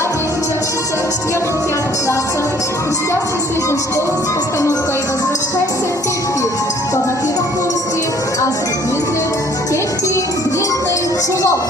Наталья, учащаяся в 3-5 классах Христианской средней школы с постановкой «Возвращайся, Пеппи». То на первом пункте, а с Пеппи длинный чулок.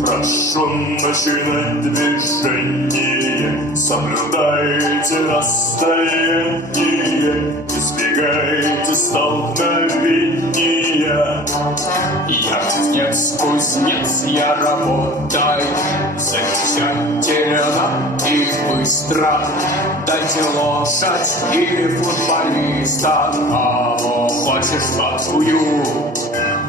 Прошу начинать движение. Соблюдайте расстояние, избегайте столкновения. Я кузнец, я работаю замечательно и быстро. Дайте лошадь или футболиста, кого хочешь какую.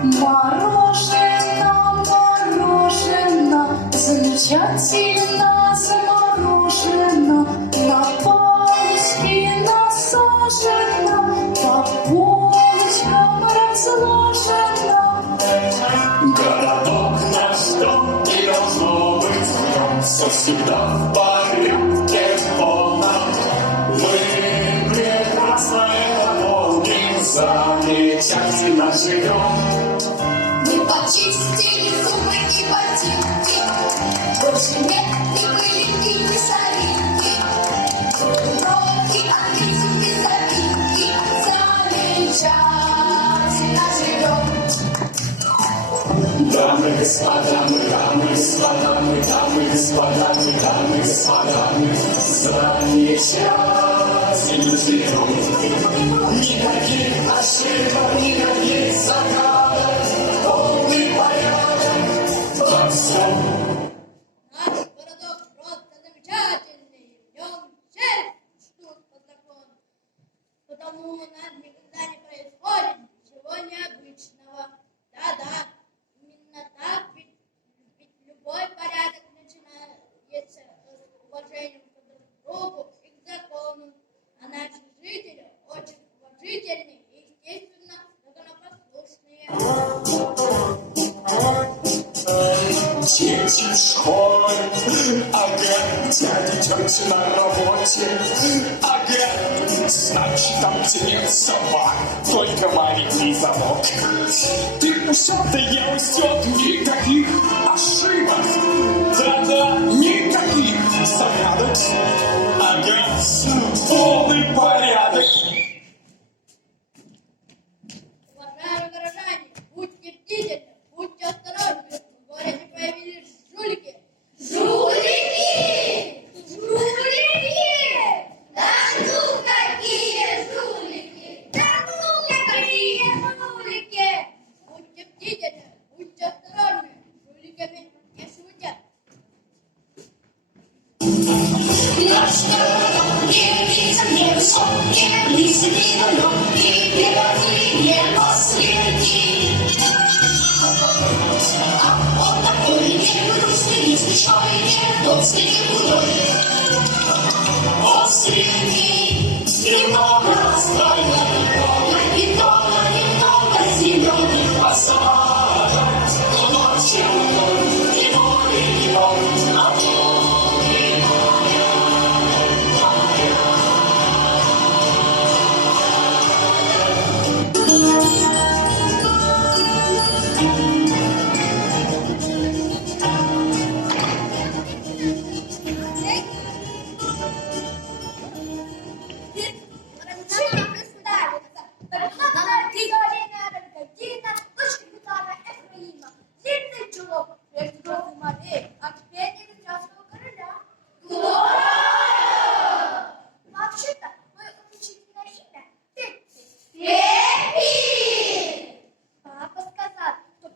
Мороженое, мороженое, замечательно заморожено, на палочке насажено, по полочкам разложено. Городок наш дом, и должно быть в нем все всегда в порядке полном. Мы прекрасно это помним, замечательно живем. Мы почистили зубы и ботинки, больше нет ни пылинки, ни соринки. Уроки отметим без запинки, замечательно живем. Дамы, господа, мы дамы, господа, мы дамы, господа, мы дамы, господа, мы замечательно живем. Никаких ошибок, никаких загадок, полный порядок во всем. Наш городок просто замечательный, в нем все ждут по закону, потому у нас никогда не происходит ничего необычного. Да-да, именно так, ведь любой порядок начинается с уважением к друг другу и к закону, а наши жители очень уважительные и, естественно, законопослушные. Дети в школе, ага, дядя, тетя на работе, ага, значит, там где нет собак, только маленький замок. Ты усёк, да я усёк, никаких ошибок, да-да, никаких загадок, ага, полный порядок. Уважаемые горожане, будьте бдительны, будьте осторожны. В городе появились жулики. Жулики! Жулики! Да ну какие жулики! Да ну какие жулики! Будьте бдительны, будьте осторожны. Жуликами не шутят. Наш городок не виден, не высок, не близок, не далек, не первый, не последний. А он такой не грустный, не смешной, не толстый, не худой. Он средний, немного стройный, немного зеленый фасад. Но ночью он не более не он, а полный Вообще-то, мое учительное имя Пеппи. Пеппи! Папа сказал, что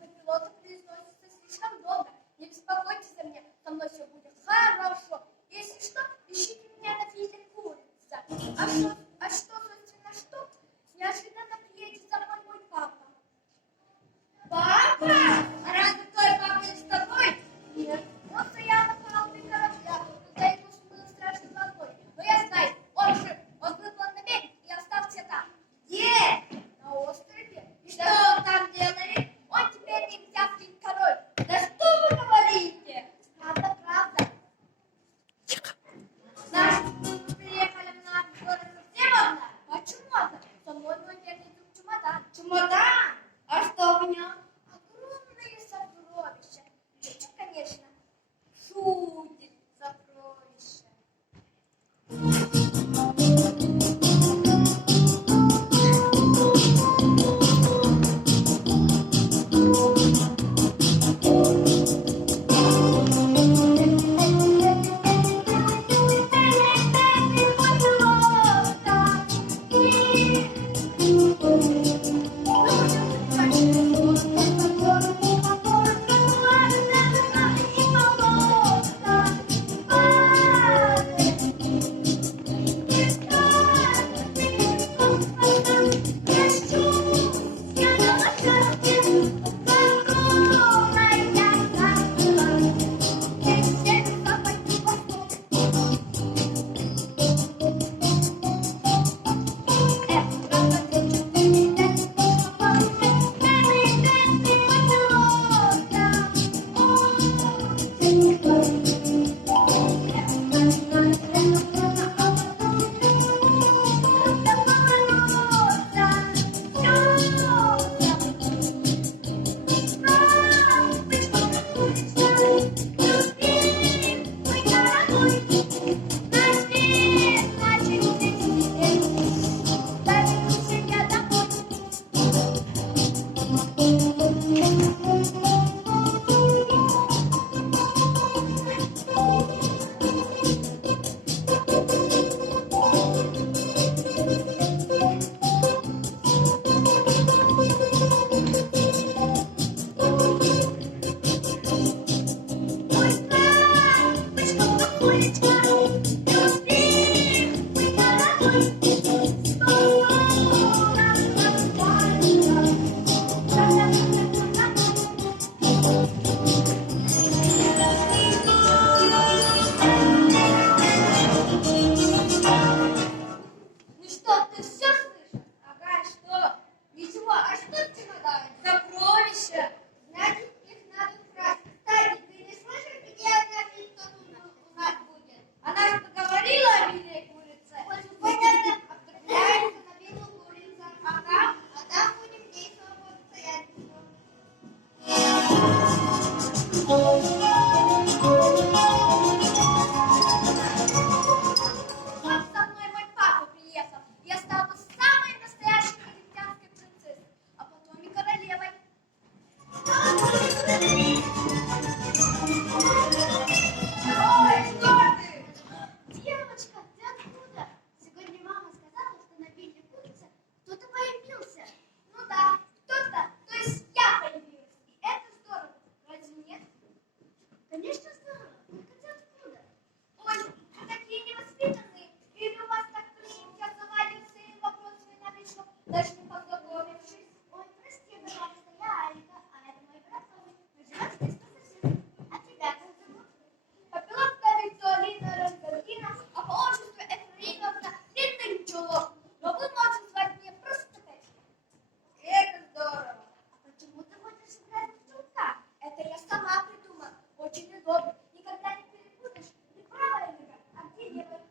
Как со мной мой папа приехал, я стала самой настоящей египтянской принцессой, а потом и королевой. Ой, кто ты? Девочка, ты откуда? Сегодня мама сказала, что на вилле курица кто-то появился. Ну да, кто-то, то есть я появилась, и это здорово, разве нет? Конечно, здорово. Только ты откуда? Ой, вы такие невоспитанные, или у вас так принято заваливать своими вопросами на плечо, даже не познакомившись? Ой, прости, пожалуйста, я Алика, а это мой брат Томи. Мы живем здесь по соседству. А тебя как зовут? Попилотка Викторина Рангардина, а по отчеству Эфраимовна длинный чулок. Но вы можете звать меня просто Петя. Это здорово. А почему ты хочешь играть в чулка? Это я сама придумала. Очень удобно. Никогда не перепутаешь, не правая нога, а где левая.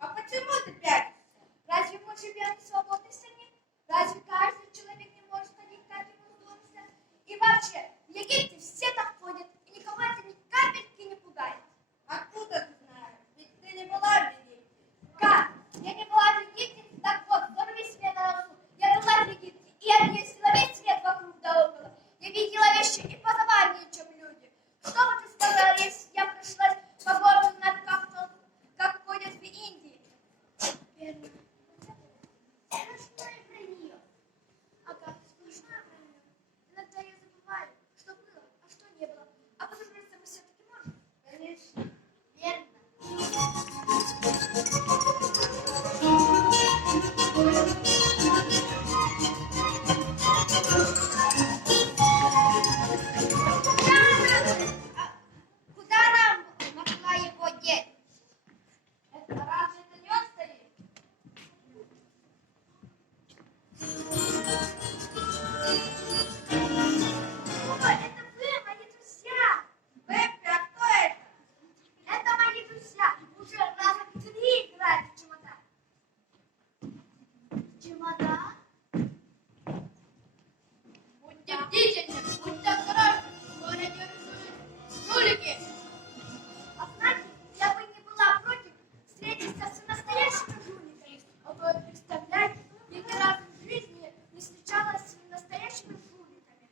А почему ты пятишься? Разве мы живем в свободной стране? Разве каждый человек не может ходить как ему вздумается? И вообще, в Египте все так ходят, и никого это ни капельки не пугает. Откуда ты знаешь? Ведь ты не была в Египте. Как? Я не была в Египте? Так вот, взорви себе на носу. Я была в Египте, и я объездила весь свет вокруг да около. Я видела вещи и позабавнее, чем люди. Что бы ты сказала, если я прошлась по городу над Кавказом, как ходят в Индии? Верно. Сплошное вранье. Ага, сплошное вранье. Иногда я забываю, что было, а что не было. А пожениться мы все-таки можем? Конечно. Верно. Куда нам могла его деть? Это разве это не он стоит? О, это вы, мои друзья. Пеппи, а кто это? Это мои друзья. Уже раза 3 играют в чемодан. Чемодан? Будьте бдительны, будьте осторожны, в городе рисуют жулики. А знаете, я бы не была против встретиться с настоящими жуликами. А вы представляете, я ни разу в жизни не встречалась с настоящими жуликами.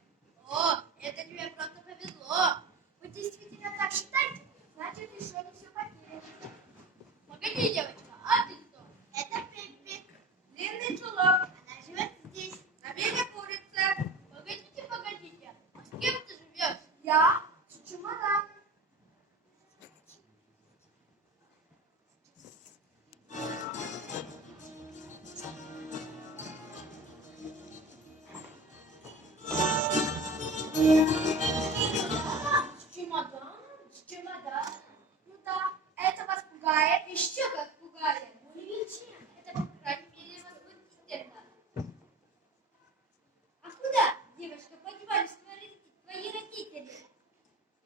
О, это тебе просто повезло. Вы действительно так считаете? Значит, еще не все потеряно. Погоди, девочка, а ты кто? Это Пеппи. Длинный чулок. Она живет здесь. На берег курица. Погодите, погодите. А с кем ты живешь? Я с чемоданом. С чемоданом? С чемоданом? Ну да, это вас пугает. Еще как пугает. Ну и ничем. Это, по крайней мере, вас будет стыдно. А куда, девочка, подевались твои родители?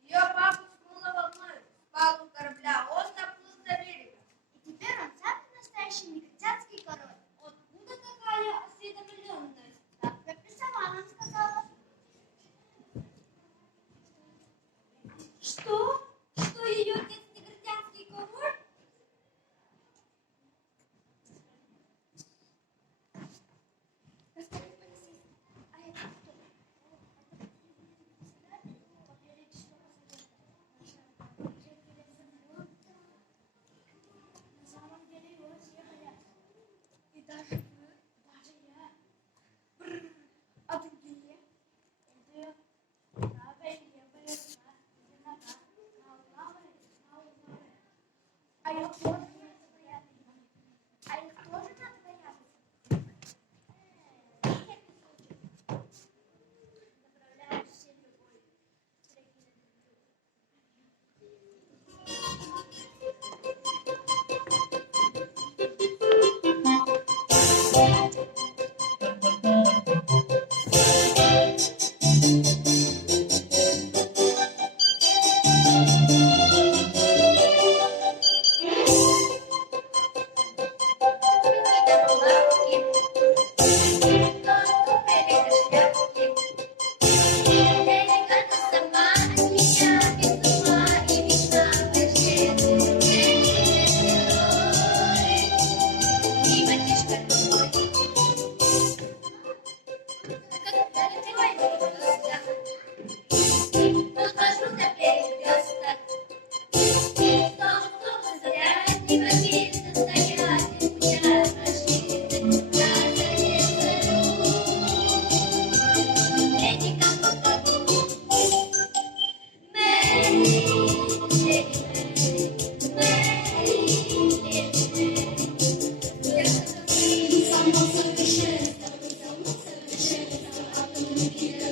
Ее папа смыло волной, спал у корабля, он доплыл до берега. И теперь он самый настоящий негритянский король. Откуда такая осведомленность? Так Пеппи сама нам сказала. Что? Что ее отец негритянский король? Расскажи, Алексей, а это кто? Поверить, что на самом деле его все боятся. И даже вы? Даже я. Бррр. А другие? Это правая и левая рука. Это нога.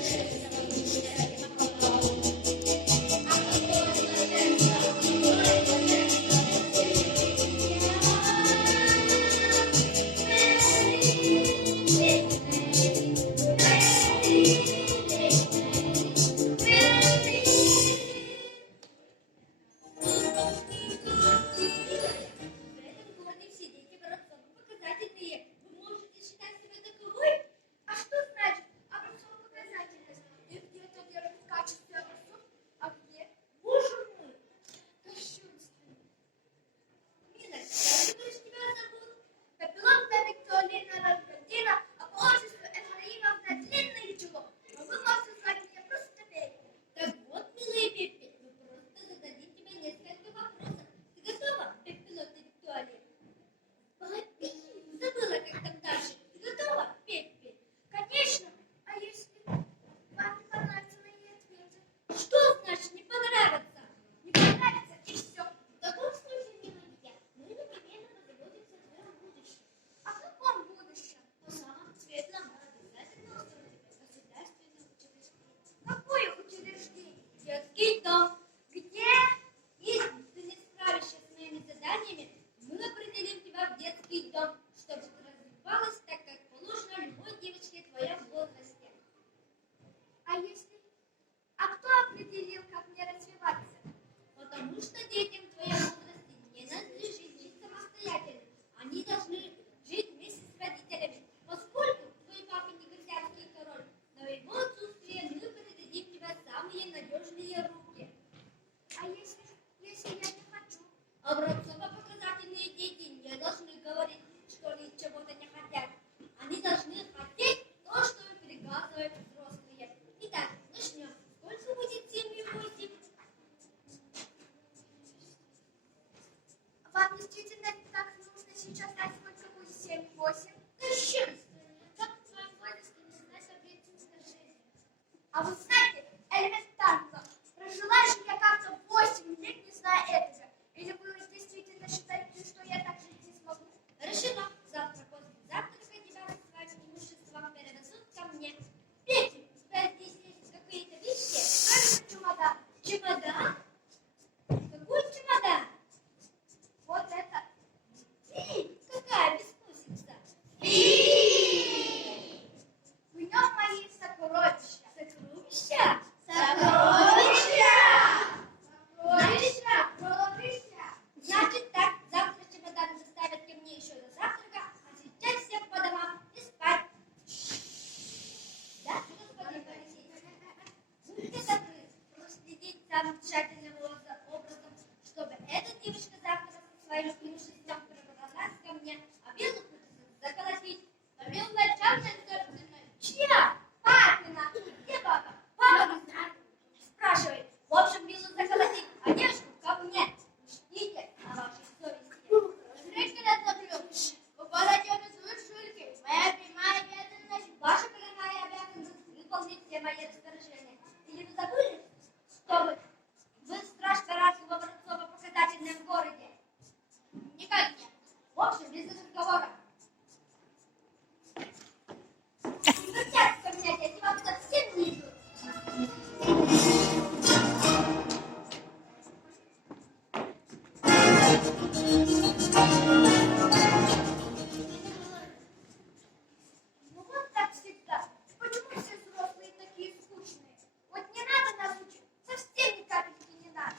В этом городе все дети образцово-показательные. Вы можете считать себя таковой? А что значит образцово-показательность? И где-то держит в качестве образцов, а где? Боже мой! Кощунственно. Милочка, как же тебя зовут? Капелловна Викторина Разгардина, а по отчеству Ефраимовна Длинное Чело. Но вы можете звать меня просто Пеппи. Так вот, милая Пеппи, мы просто зададим тебе несколько вопросов. Ты готова, Пеппилотта Виктория? Папи, забыла, как там дальше. Ты готова, Пеппи? Конечно. А если вам не понравится мои ответы? Что значит не понравится? Не понравится и все. В таком случае, милая дитя, мы непременно позаботимся о твоем будущем. О каком будущем? О самом светлом, обязательно устроим тебе государственное учреждение. Какое учреждение? Детский дом. Где? Если ты не справишься с моими заданиями, мы определим тебя в детский дом, чтобы ты развивалась так, как положено любой девочке в твоем возрасте. А если... А кто определил, как мне развиваться? Потому что детям в твоем возрасте не надлежит жить самостоятельно. Они должны жить вместе с родителями. Поскольку твой папа не крестьянский король, на его отсутствие мы передадим тебя в самые надежные руки. А если я не хочу? Образцово-показательные дети не должны говорить, что они чего-то не хотят. Они должны хотеть то, что им приказывают взрослые. Итак, начнем. Сколько будет 7 и 8? Вам действительно так нужно сейчас знать, сколько будет 7-8? Кощунственно. Как в твоем возрасте не знать объективных жизни? А вы знаете, элементарно. Прожила же я как-то 8 лет, не зная этого. Или вы действительно считаете, что я так жить не смогу? Решено. Завтра после завтрака тебя со своим имуществом перевезут ко мне. Петя, у тебя здесь есть какие-то вещи? Кажется, чемодан. Чемодан? Какой чемодан? Вот это. Какая бескусица? В нем мои сокровища. Сокровища? Значит так, завтра чемодан доставят ко мне еще до завтрака, а сейчас всем по домам и спать. Да, господин Моисей? Будьте добры, проследить самым тщательным образом, чтобы эта девочка завтра со своим имуществом пробралась ко мне, а белую птицу заколотить. Фамилия частная собственная. Чья? Папина. Где папа? Папа не знаю. Спрашивает. В общем, Биллу заколотить, а девушку ко мне. Ждите на вашей совести. Зрителя заплюшь. В городе рисуют шульки. Моя прямая обязанность. Ваша прямая обязанность выполнить все мои распоряжения. Или вы забыли, что вы страж Тарасова в образцово-показательном городе? Никак нет. В общем, без разговора. Прекратят вспоминать, если вам совсем не идут. Ну вот так всегда. Почему все взрослые такие скучные? Вот не надо нас учить. Совсем ни капельки не надо.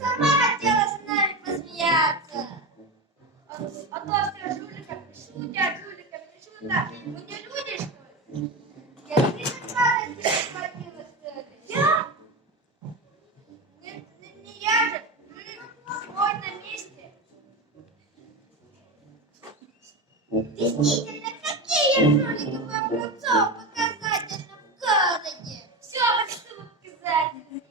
сама хотела с нами посмеяться. А то все жуликами шутят, Вы не люди, что ли? Я слишком рада, что ты схватила, что ли? Я? Не я же. Ой, на месте. Действительно, какие жулики вам лицо показательно в городе? Все вы что показательные.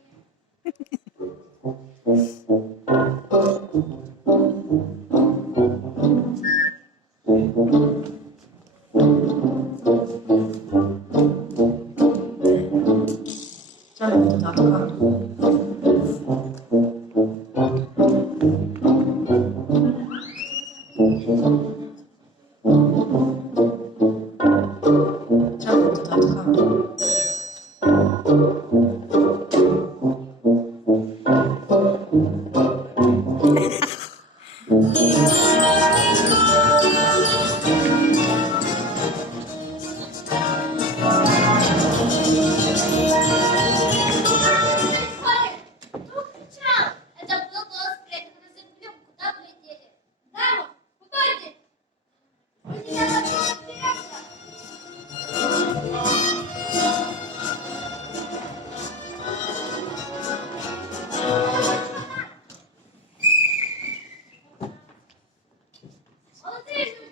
Тянем туда рука. Тянем туда рука. Коля, кто кричал? Это был голос спрятанного за углем. Куда вы летели? Дама, куда идете? Вы меня на голос спрятали. Молодые люди,